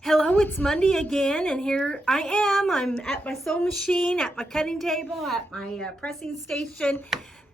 Hello, it's Monday again, and here I am. I'm at my sewing machine, at my cutting table, at my pressing station.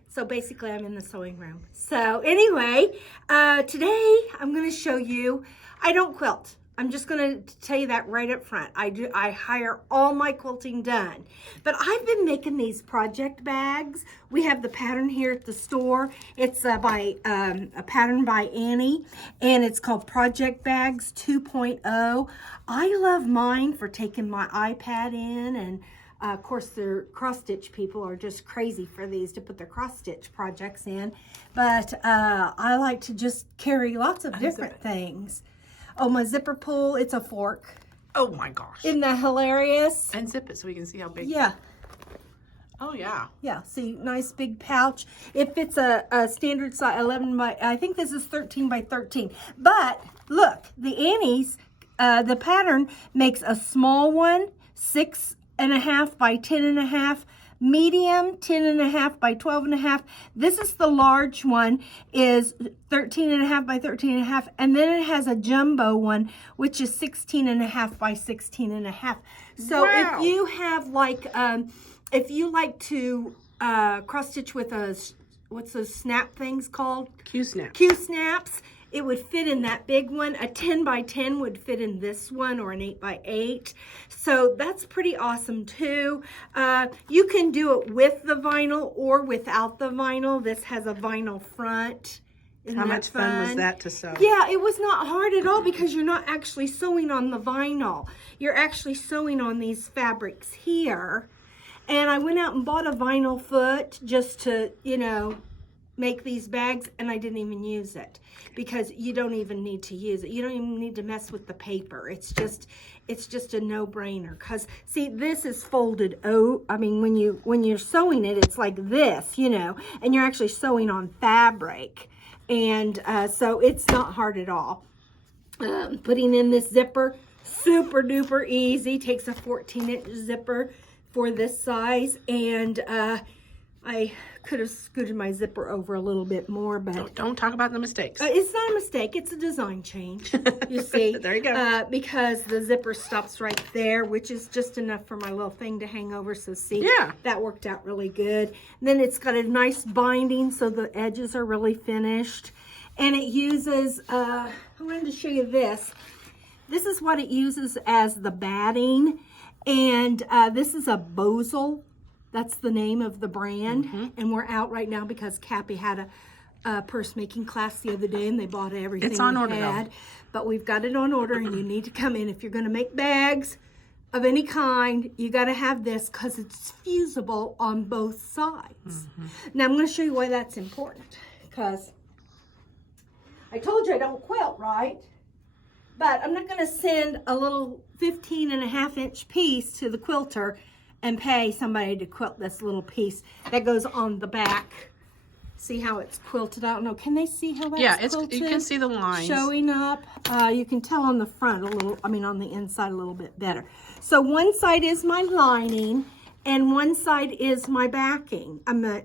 So basically, I'm in the sewing room. So anyway, today I'm going to show you, I don't quilt. I'm just going to tell you that right up front. I hire all my quilting done. But I've been making these project bags. We have the pattern here at the store. It's by a pattern by Annie, and it's called Project Bags 2.0. I love mine for taking my iPad in, and of course, their cross-stitch people are just crazy for these to put their cross-stitch projects in. But I like to just carry lots of different things. Oh, my zipper pull, it's a fork. Oh my gosh. Isn't that hilarious? And zip it so we can see how big. Yeah. Oh yeah. Yeah, see, nice big pouch. It fits a standard size 11 by, I think this is 13 by 13. But look, the Annie's, the pattern makes a small one, 6.5 by 10.5, medium 10.5 by 12.5. This is the large one, is 13.5 by 13.5, and then it has a jumbo one which is 16.5 by 16.5. So wow. if you have like if you like to cross stitch with a, what's those snap things called? Q-snap. Q-snaps. It would fit in that big one. A 10 by 10 would fit in this one, or an 8 by 8. So that's pretty awesome too. You can do it with the vinyl or without the vinyl. This has a vinyl front. Isn't How that much fun was that to sew? Yeah, it was not hard at all because you're not actually sewing on the vinyl. You're actually sewing on these fabrics here. And I went out and bought a vinyl foot just to, you know, make these bags, and I didn't even use it because you don't even need to use it. You don't even need to mess with the paper. It's just a no-brainer. Because see, this is folded. Oh, I mean, when you're sewing it, it's like this, you know, and you're actually sewing on fabric, and so it's not hard at all. Putting in this zipper, super duper easy. Takes a 14-inch zipper for this size, and I could have scooted my zipper over a little bit more, but Don't talk about the mistakes. it's not a mistake. It's a design change. You see, There you go. because the zipper stops right there, which is just enough for my little thing to hang over. So see, Yeah. that worked out really good. And then it's got a nice binding, so the edges are really finished. And it uses, I wanted to show you this. This is what it uses as the batting. And this is a Bosel. That's the name of the brand. And we're out right now because Cappy had a purse making class the other day, and they bought everything It's on we order, had. though. But we've got it on order, and you need to come in. If you're going to make bags of any kind, you got to have this because it's fusible on both sides. Now, I'm going to show you why that's important, because I told you I don't quilt, right? But I'm not going to send a little 15.5-inch piece to the quilter and pay somebody to quilt this little piece that goes on the back. See how it's quilted? I don't know. Can they see how that's quilted? You can see the lines. Showing up. You can tell on the front a little, I mean on the inside a little bit better. So one side is my lining and one side is my backing.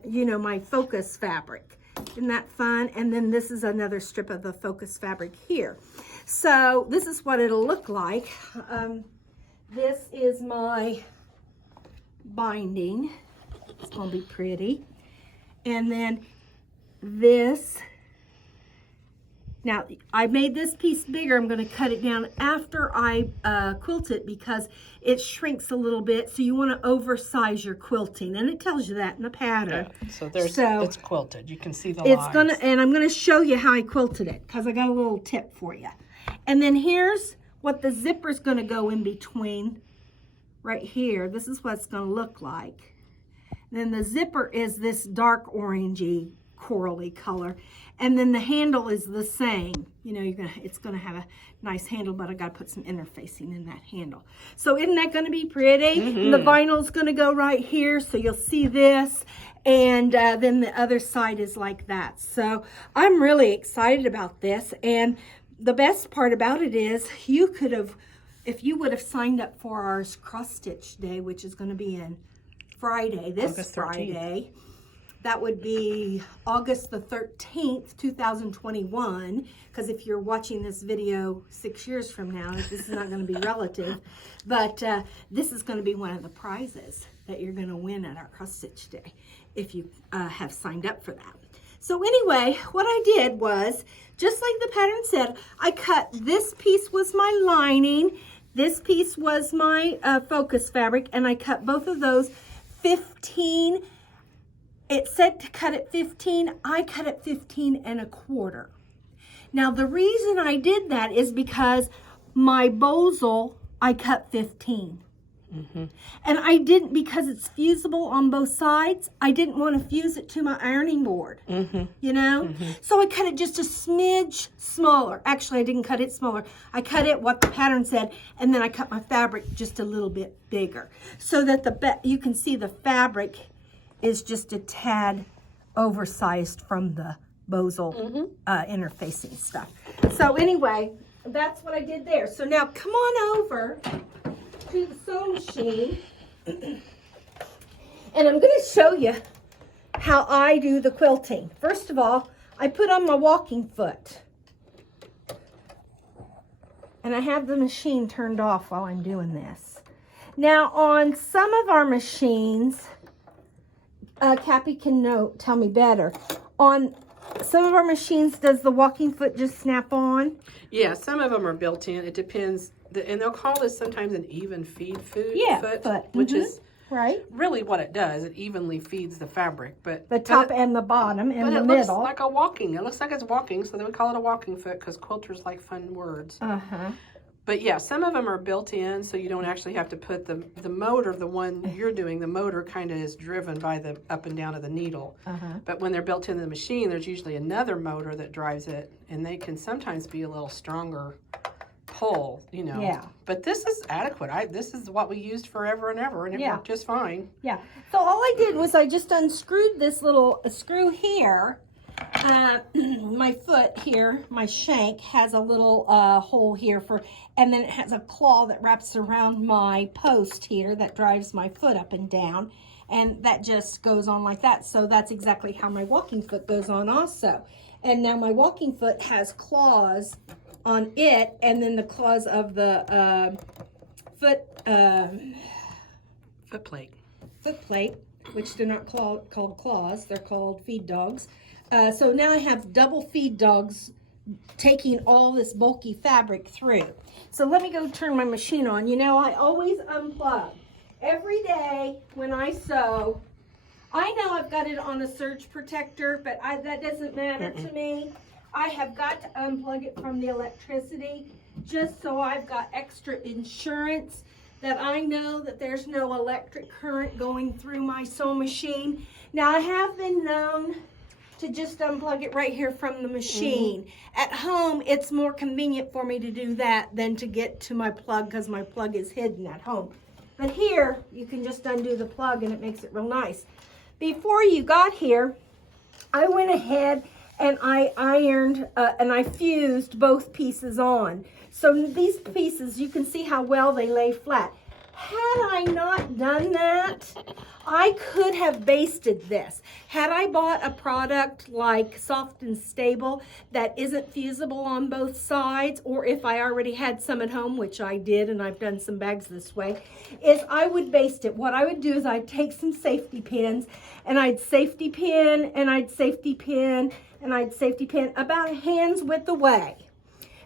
You know, my focus fabric. Isn't that fun? And then this is another strip of the focus fabric here. So this is what it'll look like. This is my binding. It's gonna be pretty. And then this, now I made this piece bigger. I'm going to cut it down after I quilt it because it shrinks a little bit, so you want to oversize your quilting, and it tells you that in the pattern. Yeah. So it's quilted. You can see the lines. And I'm gonna show you how I quilted it because I got a little tip for you. And then here's what the zipper's gonna go in between right here. This is what it's gonna look like. Then the zipper is this dark orangey corally color, and then the handle is the same. You know, it's gonna have a nice handle, but I gotta put some interfacing in that handle. So isn't that gonna be pretty? And the vinyl's gonna go right here, so you'll see this, and then the other side is like that. So I'm really excited about this, and the best part about it is you could have, if you would have signed up for our cross stitch day, which is going to be in Friday, this August 13th. Friday, that would be August the 13th, 2021, because if you're watching this video 6 years from now, this is not going to be relative, but this is going to be one of the prizes that you're going to win at our cross stitch day if you have signed up for that. So anyway, what I did was, just like the pattern said, I cut, this piece was my lining, this piece was my focus fabric, and I cut both of those 15. It said to cut at 15, I cut at 15 1/4. Now the reason I did that is because my bozel, I cut 15. And I didn't, because it's fusible on both sides, I didn't want to fuse it to my ironing board, you know? So I cut it just a smidge smaller. Actually, I didn't cut it smaller. I cut it what the pattern said, and then I cut my fabric just a little bit bigger so that you can see the fabric is just a tad oversized from the bozel interfacing stuff. So anyway, that's what I did there. So now come on over to the sewing machine, and I'm going to show you how I do the quilting. First of all, I put on my walking foot, and I have the machine turned off while I'm doing this. Now on some of our machines, Cappy can tell me better, on some of our machines, does the walking foot just snap on? Yeah, some of them are built in. It depends. And they'll call this sometimes an even feed foot, which is right, really what it does. It evenly feeds the fabric, but the top and the bottom and the middle. Looks like a walking. It looks like it's walking, so they would call it a walking foot because quilters like fun words. But yeah, some of them are built in, so you don't actually have to put the motor. The one you're doing, the motor kind of is driven by the up and down of the needle. But when they're built into the machine, there's usually another motor that drives it, and they can sometimes be a little stronger pull, you know. Yeah. But this is adequate. This is what we used forever and ever, and it worked just fine. Yeah. So all I did was I just unscrewed this little screw here. My foot here, my shank has a little hole here and then it has a claw that wraps around my post here that drives my foot up and down, and that just goes on like that. So that's exactly how my walking foot goes on also. And now my walking foot has claws on it, and then the claws of the foot plate, which they're not called claws, they're called feed dogs. So now I have double feed dogs taking all this bulky fabric through. So let me go turn my machine on. You know, I always unplug. Every day when I sew, I know I've got it on a surge protector, but that doesn't matter to me. I have got to unplug it from the electricity just so I've got extra insurance that I know that there's no electric current going through my sewing machine. Now I have been known to just unplug it right here from the machine. At home, it's more convenient for me to do that than to get to my plug because my plug is hidden at home. But here, you can just undo the plug and it makes it real nice. Before you got here, I went ahead and I ironed and I fused both pieces on. So these pieces, you can see how well they lay flat. Had I not done that, I could have basted this. Had I bought a product like Soft and Stable that isn't fusible on both sides, or if I already had some at home, which I did, and I've done some bags this way, is I would baste it. What I would do is I'd take some safety pins, and I'd safety pin, and I'd safety pin, and I'd safety pin about a hand's width away.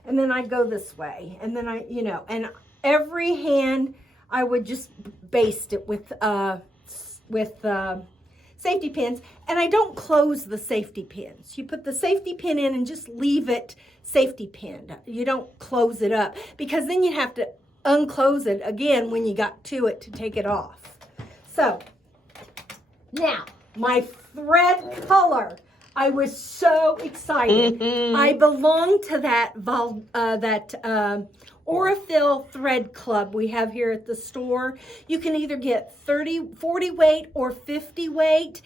And then I'd go this way, and then and every hand I would just baste it with safety pins, and I don't close the safety pins. You put the safety pin in and just leave it safety pinned. You don't close it up because then you have to unclose it again when you got to it to take it off. So now my thread color. I was so excited. I belong to that Aurifil thread club we have here at the store. You can either get 40 weight or 50 weight.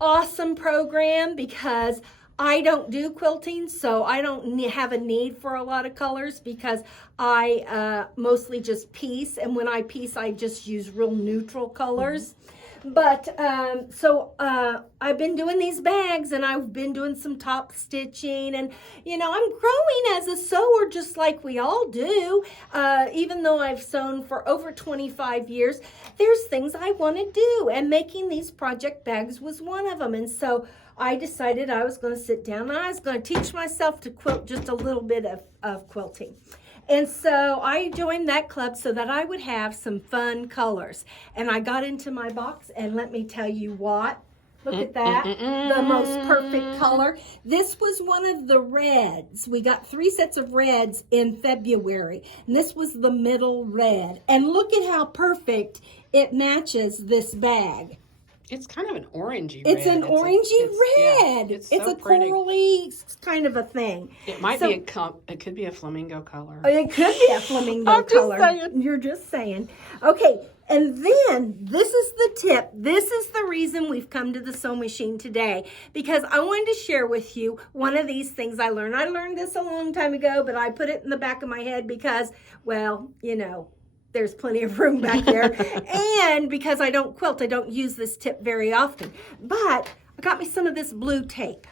Awesome program because I don't do quilting, so I don't have a need for a lot of colors because I mostly just piece, and when I piece, I just use real neutral colors. But I've been doing these bags, and I've been doing some top stitching, and I'm growing as a sewer just like we all do. Even though I've sewn for over 25 years, there's things I want to do, and making these project bags was one of them. And so I decided I was going to sit down and I was going to teach myself to quilt just a little bit of quilting. And so I joined that club so that I would have some fun colors. And I got into my box, and let me tell you what. Look at that. The most perfect color. This was one of the reds. We got 3 sets of reds in February. And this was the middle red. And look at how perfect it matches this bag. It's kind of an orangey red. It's an orangey red. Yeah, it's a corally kind of a thing. It might be it could be a flamingo color. It could be a flamingo color. I'm just saying. You're just saying. Okay, and then this is the tip. This is the reason we've come to the sewing machine today, because I wanted to share with you one of these things I learned. I learned this a long time ago, but I put it in the back of my head because, well, there's plenty of room back there. And because I don't quilt, I don't use this tip very often. But I got me some of this blue tape.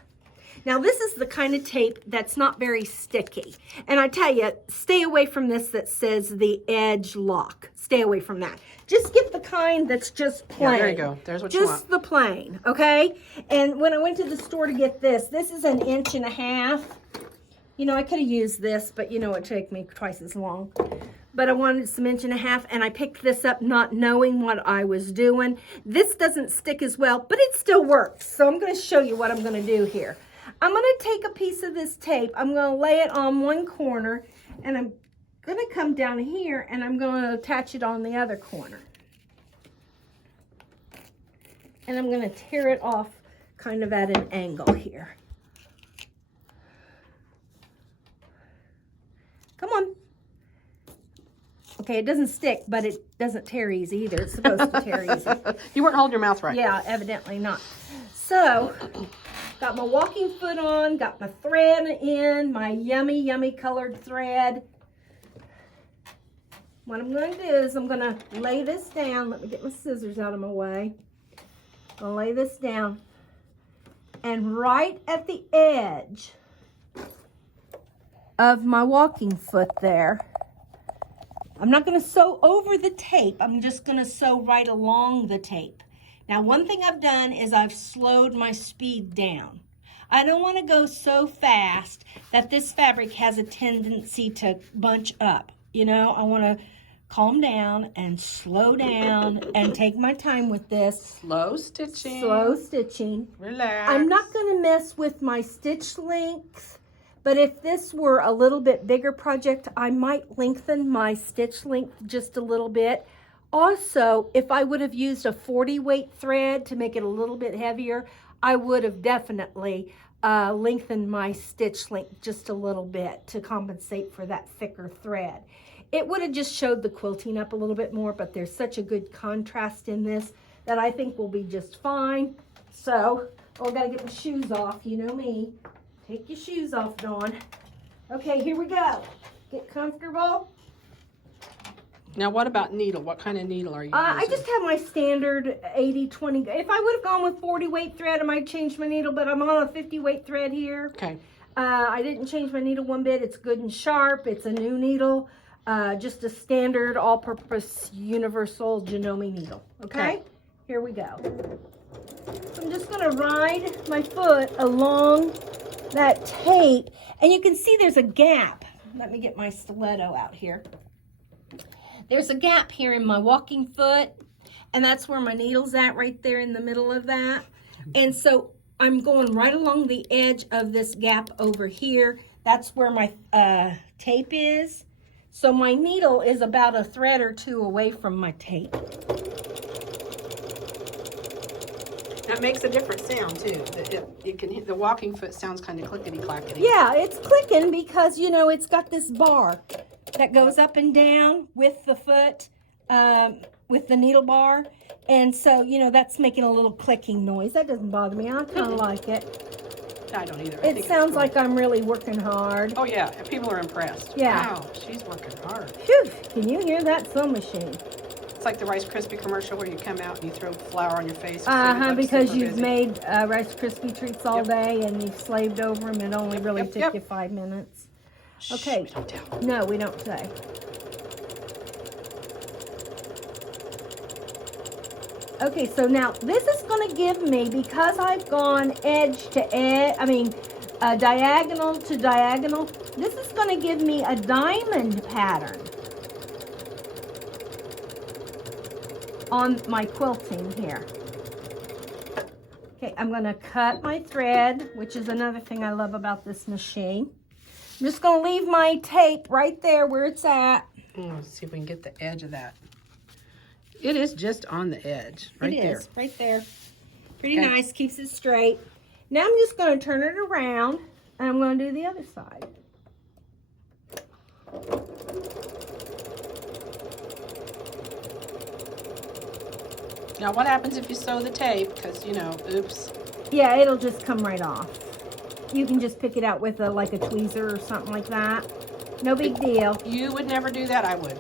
Now, this is the kind of tape that's not very sticky. And I tell you, stay away from this that says the edge lock. Stay away from that. Just get the kind that's just plain. Yeah, there you go. There's what you want. Just the plain, okay? And when I went to the store to get this is an 1.5 inches. I could have used this, but it took me twice as long. But I wanted some 1.5 inches, and I picked this up not knowing what I was doing. This doesn't stick as well, but it still works. So I'm going to show you what I'm going to do here. I'm going to take a piece of this tape. I'm going to lay it on one corner, and I'm going to come down here, and I'm going to attach it on the other corner. And I'm going to tear it off kind of at an angle here. Come on. Okay, it doesn't stick, but it doesn't tear easy either. It's supposed to tear easy. You weren't holding your mouth right. Yeah, evidently not. So, got my walking foot on, got my thread in, my yummy, yummy colored thread. What I'm going to do is I'm going to lay this down. Let me get my scissors out of my way. I'm going to lay this down. And right at the edge of my walking foot there, I'm not going to sew over the tape. I'm just going to sew right along the tape. Now, one thing I've done is I've slowed my speed down. I don't want to go so fast that this fabric has a tendency to bunch up. I want to calm down and slow down and take my time with this. Slow stitching. Slow stitching. Relax. I'm not going to mess with my stitch length. But if this were a little bit bigger project, I might lengthen my stitch length just a little bit. Also, if I would have used a 40 weight thread to make it a little bit heavier, I would have definitely lengthened my stitch length just a little bit to compensate for that thicker thread. It would have just showed the quilting up a little bit more, but there's such a good contrast in this that I think will be just fine. So, I gotta get my shoes off, you know me. Take your shoes off, Dawn. Okay, here we go. Get comfortable. Now, what about needle? What kind of needle are you using? I just have my standard 80-20. If I would have gone with 40 weight thread, I might change my needle, but I'm on a 50 weight thread here. Okay. I didn't change my needle one bit. It's good and sharp. It's a new needle. Just a standard all-purpose universal Janome needle. Okay? Here we go. So I'm just going to ride my foot along that tape, and you can see there's a gap. Let me get my stiletto out here. There's a gap here in my walking foot, and that's where my needle's at, right there in the middle of that. And so I'm going right along the edge of this gap over here. That's where my tape is. So my needle is about a thread or two away from my tape. That makes a different sound too. The walking foot sounds kind of clickety-clackety. Yeah, it's clicking because, it's got this bar that goes up and down with the foot, with the needle bar. And so, that's making a little clicking noise. That doesn't bother me. I kind of like it. I don't either. It sounds like I'm really working hard. Oh, yeah. People are impressed. Yeah. Wow, she's working hard. Phew, can you hear that sewing machine? It's like the Rice Krispie commercial where you come out and you throw flour on your face. Because you've made Rice Krispie treats all day and you've slaved over them. It only really took you 5 minutes. Okay. Shh, we don't tell. No, we don't say. Okay, so now this is going to give me, because I've gone edge to edge, diagonal to diagonal, this is going to give me a diamond pattern on my quilting here. Okay, I'm going to cut my thread, which is another thing I love about this machine. I'm just going to leave my tape right there where it's at. Let's see if we can get the edge of that. It is just on the edge, right there. It is, right there. Pretty nice, keeps it straight. Now I'm just going to turn it around, and I'm going to do the other side. Now, what happens if you sew the tape? Because, you know, oops. Yeah, it'll just come right off. You can just pick it out with like a tweezer or something like that. No big deal. You would never do that, I would.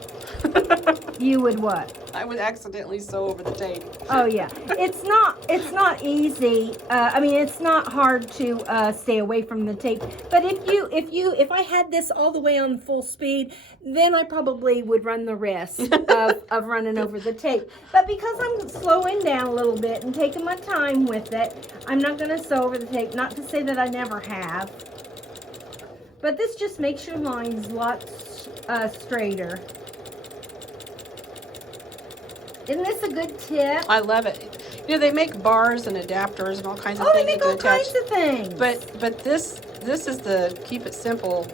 You would what? I would accidentally sew over the tape. Oh yeah, it's not easy. It's not hard to stay away from the tape. But if I had this all the way on full speed, then I probably would run the risk of running over the tape. But because I'm slowing down a little bit and taking my time with it, I'm not going to sew over the tape. Not to say that I never have. But this just makes your lines a lot straighter. Isn't this a good tip? I love it. You know, they make bars and adapters and all kinds of Oh, things. they make all kinds of things. But this is the keep it simple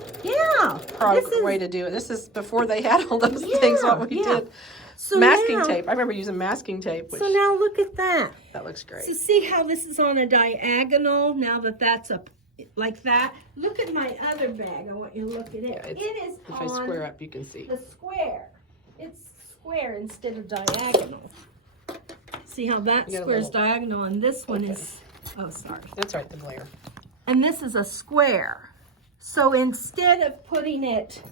way to do it. This is before they had all those things, what we did. So masking tape. I remember using masking tape. So now look at that. That looks great. So see how this is on a diagonal now that that's up like that? Look at my other bag. I want you to look at it. Yeah, it is if on I square up, you can see. the square. It's square instead of diagonal. See how that square's diagonal and this one is, oh sorry. That's right, the glare. And this is a square. So instead of putting it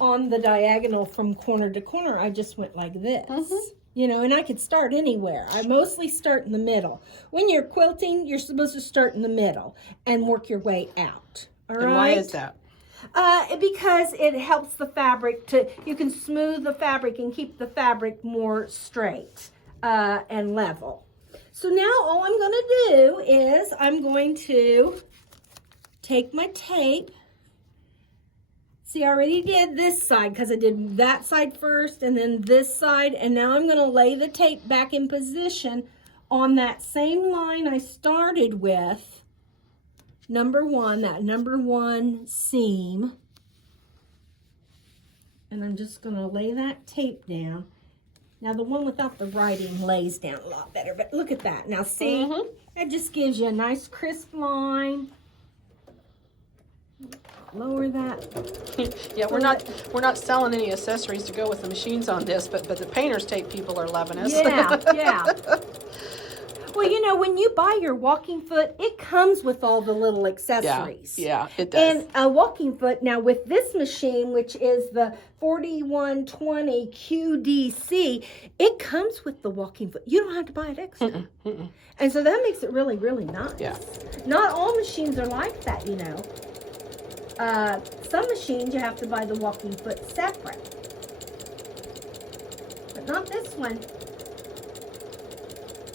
on the diagonal from corner to corner, I just went like this. You know, and I could start anywhere. I mostly start in the middle. When you're quilting, you're supposed to start in the middle and work your way out. All right? And why is that? Because it helps the fabric you can smooth the fabric and keep the fabric more straight and level. So now all I'm going to do is I'm going to take my tape. See, I already did this side because I did that side first and then this side. And now I'm going to lay the tape back in position on that same line I started with. Number one, that number one seam. And I'm just going to lay that tape down. Now the one without the writing lays down a lot better, but look at that. Now see, that just gives you a nice crisp line. Lower that. Yeah, we're not selling any accessories to go with the machines on this, but the painter's tape people are loving us. Yeah. Well, you know, when you buy your walking foot, it comes with all the little accessories. Yeah, it does. And a walking foot, now with this machine, which is the 4120 QDC, it comes with the walking foot. You don't have to buy it extra. And so that makes it really, really nice. Yeah. Not all machines are like that, you know. Some machines you have to buy the walking foot separate. But not this one.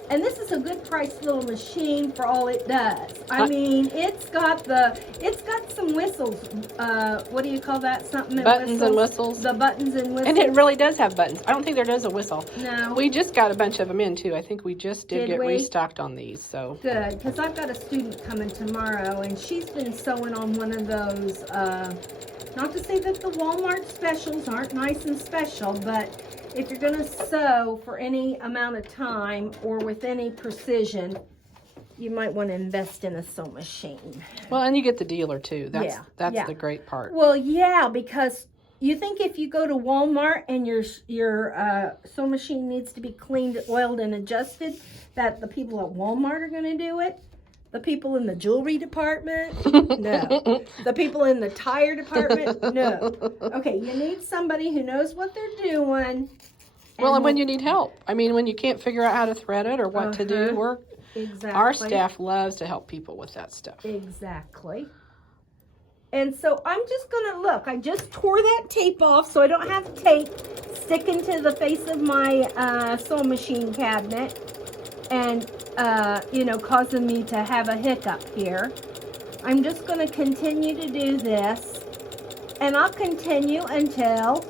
And this is a good priced little machine for all it does. I mean, it's got some whistles. What do you call that? Something buttons and whistles. The buttons and whistles. And it really does have buttons. I don't think there does a whistle. No. We just got a bunch of them in too. I think we just did get restocked on these. So good, because I've got a student coming tomorrow, and she's been sewing on one of those. Not to say that the Walmart specials aren't nice and special, but if you're going to sew for any amount of time or with any precision, you might want to invest in a sew machine. Well, and you get the dealer too. That's the great part. Well, yeah, because you think if you go to Walmart and your sew machine needs to be cleaned, oiled, and adjusted, that the people at Walmart are going to do it? The people in the jewelry department? No. The people in the tire department? No. Okay, you need somebody who knows what they're doing Well, and when you need help. I mean, when you can't figure out how to thread it or what to do, our staff loves to help people with that stuff. Exactly. And so I'm just going to look. I just tore that tape off so I don't have tape sticking to the face of my sewing machine cabinet and, you know, causing me to have a hiccup here. I'm just going to continue to do this. And I'll continue until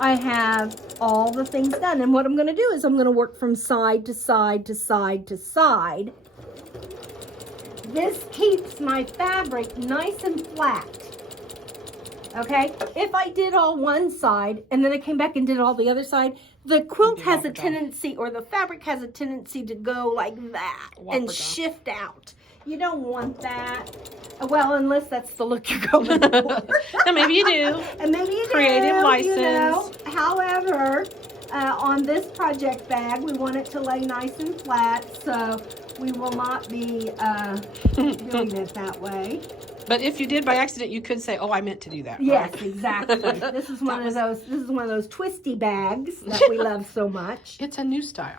I have all the things done. And what I'm going to do is I'm going to work from side to side to side to side. This keeps my fabric nice and flat. Okay? If I did all one side and then I came back and did all the other side, the quilt has a tendency, or the fabric has a tendency to go like that and shift out. You don't want that. Well, unless that's the look you're going for. And maybe you do. And maybe you do. Creative license. You know. However, on this project bag, we want it to lay nice and flat, so we will not be doing it that way. But if you did by accident, you could say, "Oh, I meant to do that." Yes, right? exactly. This is one of those. This is one of those twisty bags that we love so much. It's a new style.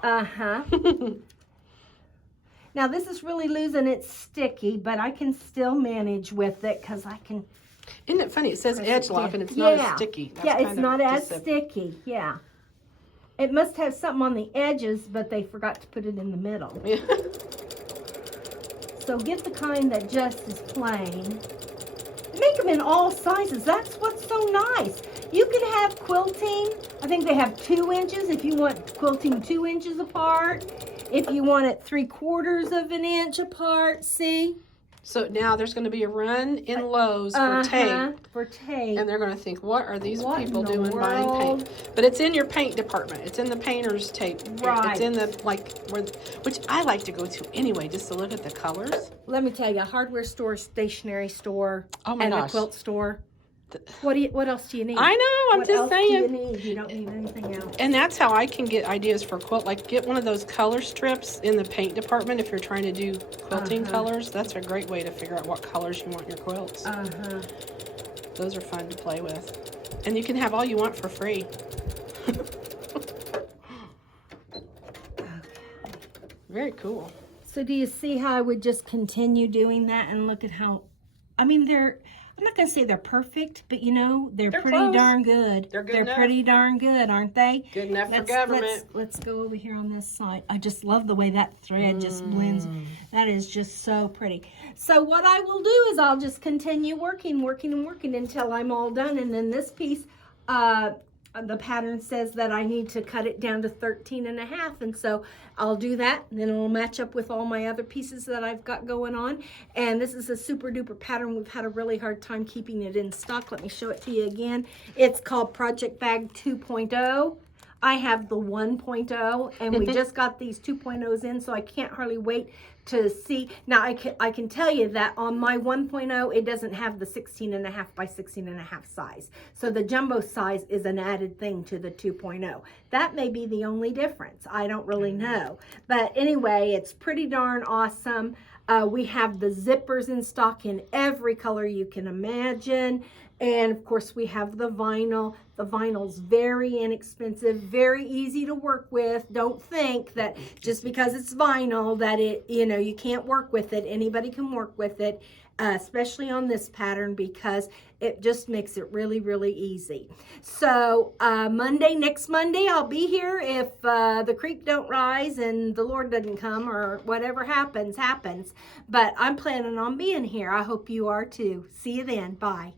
Now this is really loose and it's sticky, but I can still manage with it because I can. Isn't it funny? It says edge lock and it's not as sticky. That's it's not as sticky. Yeah. It must have something on the edges, but they forgot to put it in the middle. Yeah. So get the kind that just is plain. Make them in all sizes. That's what's so nice. You can have quilting. I think they have 2 inches if you want quilting 2 inches apart. If you want it 3/4 of an inch apart, see? So now there's going to be a run in Lowe's for tape. For tape. And they're going to think, what are these people doing buying paint? But it's in your paint department. It's in the painter's tape. Right. It's in the, which I like to go to anyway, just to look at the colors. Let me tell you, a hardware store, stationery store, and a quilt store. What else do you need? I know, I'm just saying. What else do you need? You don't need anything else. And that's how I can get ideas for quilt. Like, get one of those color strips in the paint department if you're trying to do quilting colors. That's a great way to figure out what colors you want in your quilts. Those are fun to play with. And you can have all you want for free. Very cool. So do you see how I would just continue doing that and look at how, I mean, I'm not going to say they're perfect, but you know, they're pretty close. Darn good. They're good enough. Pretty darn good, aren't they? Good enough for government. Let's go over here on this side. I just love the way that thread just blends. That is just so pretty. So what I will do is I'll just continue working until I'm all done. And then this piece, the pattern says that I need to cut it down to 13.5, and so I'll do that, and then it'll match up with all my other pieces that I've got going on. And this is a super duper pattern. We've had a really hard time keeping it in stock. Let me show it to you again. It's called Project Bag 2.0. I have the 1.0, and we just got these 2.0s in, so I can't hardly wait to see. Now, I can tell you that on my 1.0, it doesn't have the 16.5 by 16.5 size. So the jumbo size is an added thing to the 2.0. That may be the only difference. I don't really know. But anyway, it's pretty darn awesome. We have the zippers in stock in every color you can imagine. And of course we have the vinyl. The vinyl's very inexpensive, very easy to work with. Don't think that just because it's vinyl that it, you know, you can't work with it. Anybody can work with it, especially on this pattern, because it just makes it really, really easy. So next Monday, I'll be here if the creek don't rise and the Lord doesn't come, or whatever happens. But I'm planning on being here. I hope you are too. See you then. Bye.